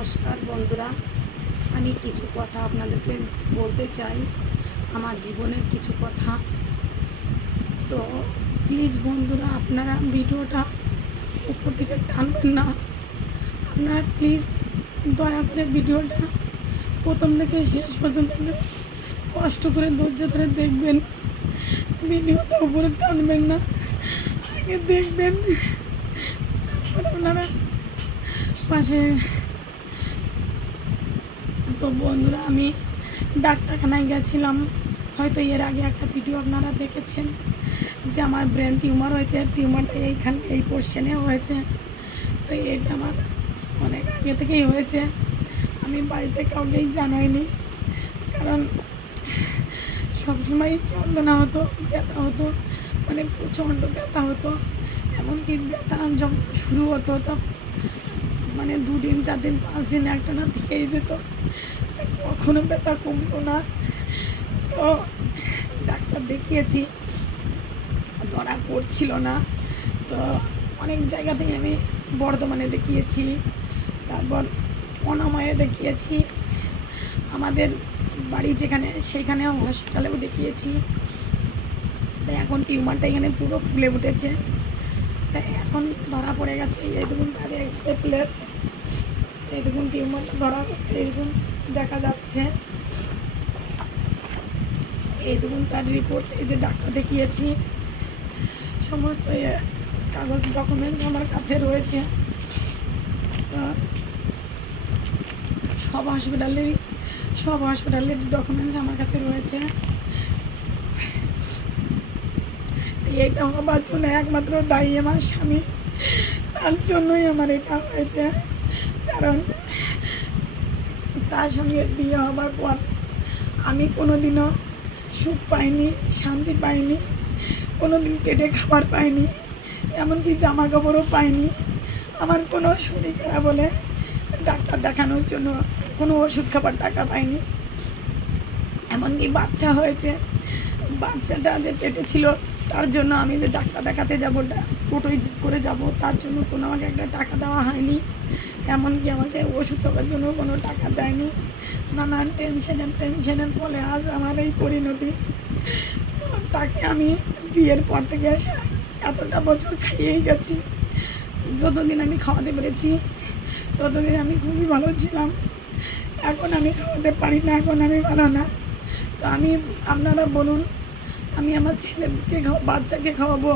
নমস্কার বন্ধুরা, আমি কিছু কথা আপনাদেরকে বলতে চাই, আমার জীবনের কিছু কথা। তো প্লিজ বন্ধুরা, আপনারা ভিডিওটা উপর দিকে টানবেন না। আপনারা প্লিজ দয়া করে ভিডিওটা প্রথম থেকে শেষ পর্যন্ত কষ্ট করে ধৈর্য ধরে দেখবেন। ভিডিওটা উপরে টানবেন না, আগে দেখবেন, তারপরে আপনারা পাশে। তো বন্ধুরা, আমি ডাক্তারখানায় গেছিলাম, হয়তো এর আগে একটা ভিডিও আপনারা দেখেছেন যে আমার ব্রেন টিউমার হয়েছে। টিউমারটা এই পোর্শনে হয়েছে। তো এটা আমার অনেক আগে থেকেই হয়েছে, আমি বাড়িতে কাউকেই জানাইনি, কারণ সবসময় যন্ত্রণা হতো, ব্যথা হতো, মানে প্রচণ্ড ব্যথা হতো। এমনকি ব্যথা যখন শুরু হতো তখন মানে 2 দিন 4 দিন 5 দিন একটানা থেকেই যেত, কখনো ব্যথা কমতো না। তো ডাক্তার দেখিয়েছি, ধরা পড়ছিল না। তো অনেক জায়গাতেই আমি বর্ধমানে দেখিয়েছি, তারপর অনাময়ে দেখিয়েছি, আমাদের বাড়ি যেখানে সেখানেও হসপিটালেও দেখিয়েছি। তাই এখন টিউমারটা এখানে পুরো ফুলে উঠেছে। তাই এখন ধরা পড়ে গেছে। এই দেখুন তার এক্সরে প্লেট, এই দেখুন টিউমার ধরা, এই দেখুন দেখা যাচ্ছে, এই দেখুন তার রিপোর্ট। এই যে ডাক্তার দেখিয়েছি, সমস্ত কাগজ ডকুমেন্টস আমার কাছে রয়েছে। সব হসপিটালের ডকুমেন্টস আমার কাছে রয়েছে। এটা হবার জন্য একমাত্র দায়ী আমার স্বামী, তার জন্যই আমার এটা হয়েছে। কারণ তার সঙ্গে বিয়ে হবার পর আমি কোনোদিনও সুখ পাইনি, শান্তি পাইনি, কোনোদিন পেটে খাবার পাইনি, এমনকি জামা কাপড়ও পাইনি। আমার কোনো শরীর খারাপ হলে ডাক্তার দেখানোর জন্য কোনো ওষুধ খাবার টাকা পাইনি। এমনকি বাচ্চা হয়েছে, বাচ্চাটা যে পেটে ছিল তার জন্য আমি যে ডাক্তার দেখাতে যাবো, টোটোয় করে যাব, তার জন্য কোনো আমাকে একটা টাকা দেওয়া হয়নি। এমনকি আমাকে ওষুধ খাবার জন্য কোনো টাকা দেয়নি। নানান টেনশনের ফলে আজ আমার এই পরিণতি। তাকে আমি বিয়ের পর থেকে এতটা বছর খাইয়েই গেছি। যতদিন আমি খাওয়াতে পেরেছি ততদিন আমি খুবই ভালো ছিলাম। এখন আমি খাওয়াতে পারি না, এখন আমি ভালো না। তো আপনারা বলুন, আমি আমার ছেলেকে বাচ্চাকে খাওয়াবো